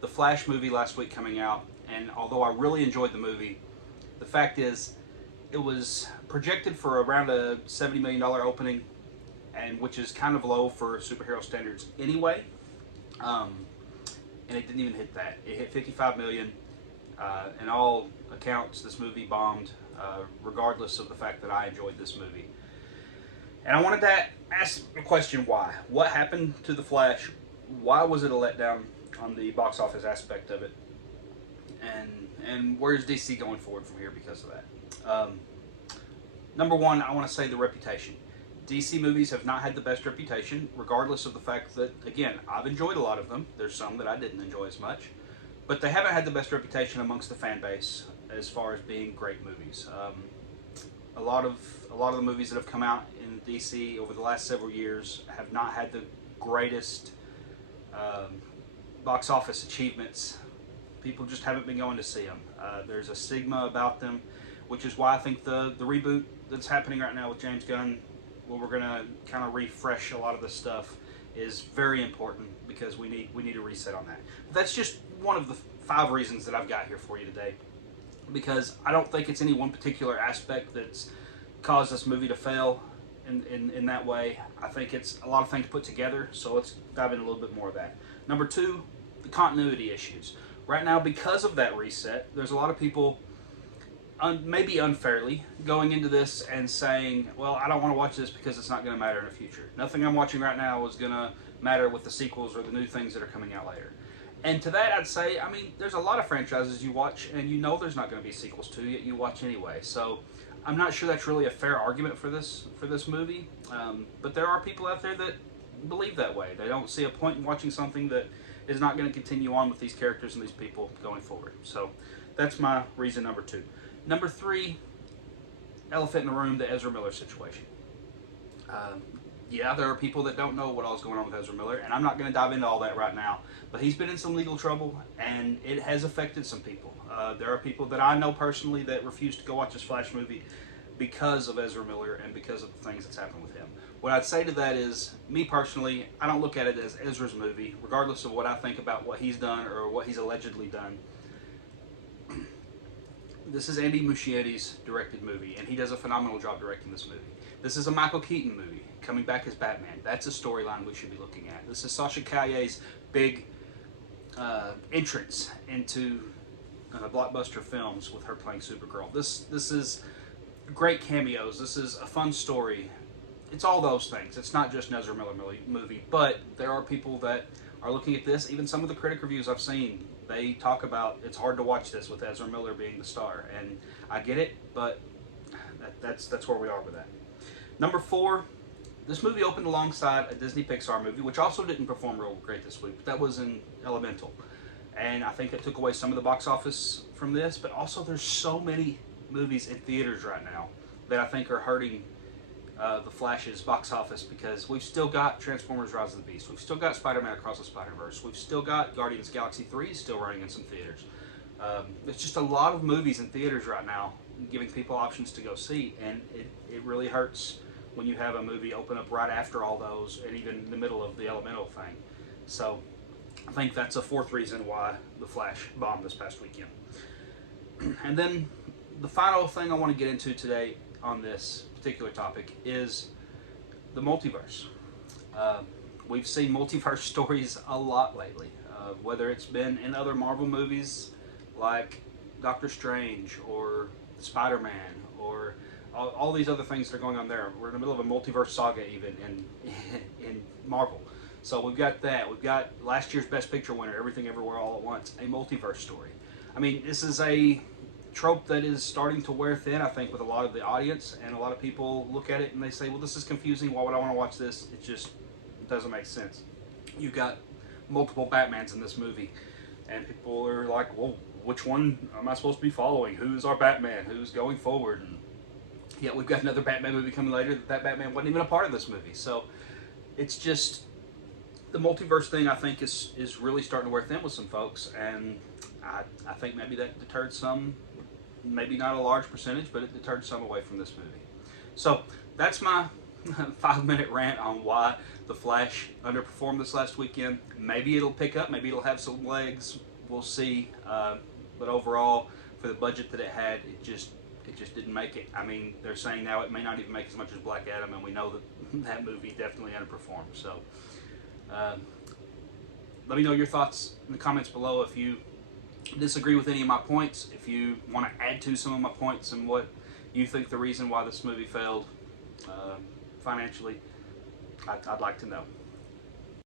the Flash movie last week coming out, and although I really enjoyed the movie, the fact is it was projected for around a $70 million opening, and which is kind of low for superhero standards anyway. Um, and it didn't even hit that. It hit 55 million. In all accounts, this movie bombed, regardless of the fact that I enjoyed this movie. And I wanted to ask a question: why? What happened to The Flash? Why was it a letdown on the box office aspect of it? And where's DC going forward from here because of that? Number one, I want to say the reputation. DC movies have not had the best reputation, regardless of the fact that, again, I've enjoyed a lot of them. There's some that I didn't enjoy as much. But they haven't had the best reputation amongst the fan base as far as being great movies. A lot of the movies that have come out in DC over the last several years have not had the greatest box office achievements. People just haven't been going to see them. There's a stigma about them, which is why I think the reboot that's happening right now with James Gunn, where we're going to kind of refresh a lot of this stuff, is very important because we need a reset on that. But that's just one of the 5 reasons that I've got here for you today, because I don't think it's any one particular aspect that's caused this movie to fail in that way. I think it's a lot of things put together, so let's dive in a little bit more of that. Number 2, the continuity issues. Right now, because of that reset, there's a lot of people, maybe unfairly, going into this and saying, well, I don't want to watch this because it's not going to matter in the future. Nothing I'm watching right now is going to matter with the sequels or the new things that are coming out later. And to that, I'd say, I mean, there's a lot of franchises you watch and you know there's not going to be sequels to, yet you watch anyway. So I'm not sure that's really a fair argument for this movie. But there are people out there that believe that way. They don't see a point in watching something that is not going to continue on with these characters and these people going forward. So that's my reason number 2. Number 3, elephant in the room, the Ezra Miller situation. Yeah, there are people that don't know what all's going on with Ezra Miller, and I'm not going to dive into all that right now, but he's been in some legal trouble, and it has affected some people. There are people that I know personally that refuse to go watch this Flash movie because of Ezra Miller and because of the things that's happened with him. What I'd say to that is, me personally, I don't look at it as Ezra's movie, regardless of what I think about what he's done or what he's allegedly done. This is Andy Muschietti's directed movie, and he does a phenomenal job directing this movie. This is a Michael Keaton movie, coming back as Batman. That's a storyline we should be looking at. This is Sasha Calle's big entrance into blockbuster films with her playing Supergirl. This is great cameos. This is a fun story. It's all those things. It's not just an Ezra Miller movie, but there are people that are looking at this. Even some of the critic reviews I've seen, they talk about it's hard to watch this with Ezra Miller being the star, and I get it, but that's where we are with that. Number 4, this movie opened alongside a Disney Pixar movie, which also didn't perform real great this week, but that was in Elemental. And I think that took away some of the box office from this, but also there's so many movies in theaters right now that I think are hurting the Flash's box office, because we've still got Transformers Rise of the Beast, we've still got Spider-Man Across the Spider-Verse, we've still got Guardians of the Galaxy 3 still running in some theaters. There's just a lot of movies in theaters right now giving people options to go see, and it really hurts when you have a movie open up right after all those and even in the middle of the Elemental thing. So I think that's a 4th reason why The Flash bombed this past weekend. And then the final thing I want to get into today on this particular topic is the multiverse. We've seen multiverse stories a lot lately, whether it's been in other Marvel movies like Doctor Strange or Spider-Man or all these other things that are going on there. We're in the middle of a multiverse saga even in Marvel. So we've got that. We've got last year's Best Picture winner, Everything Everywhere All at Once, a multiverse story. I mean, this is a trope that is starting to wear thin, I think, with a lot of the audience, and a lot of people look at it and they say, well, this is confusing. Why would I want to watch this? It doesn't make sense. You've got multiple Batmans in this movie, and people are like, well, which one am I supposed to be following? Who's our Batman? Who's going forward? And yet we've got another Batman movie coming later that Batman wasn't even a part of this movie. So it's just, the multiverse thing, I think, is really starting to wear thin with some folks, and I think maybe that deterred some, maybe not a large percentage, but it deterred some away from this movie. So that's my 5-minute rant on why The Flash underperformed this last weekend. Maybe it'll pick up, maybe it'll have some legs we'll see. But overall, for the budget that it had, it just didn't make it. I mean, they're saying now it may not even make as much as Black Adam, and we know that that movie definitely underperformed. So, let me know your thoughts in the comments below if you disagree with any of my points, if you want to add to some of my points and what you think the reason why this movie failed financially. I'd like to know.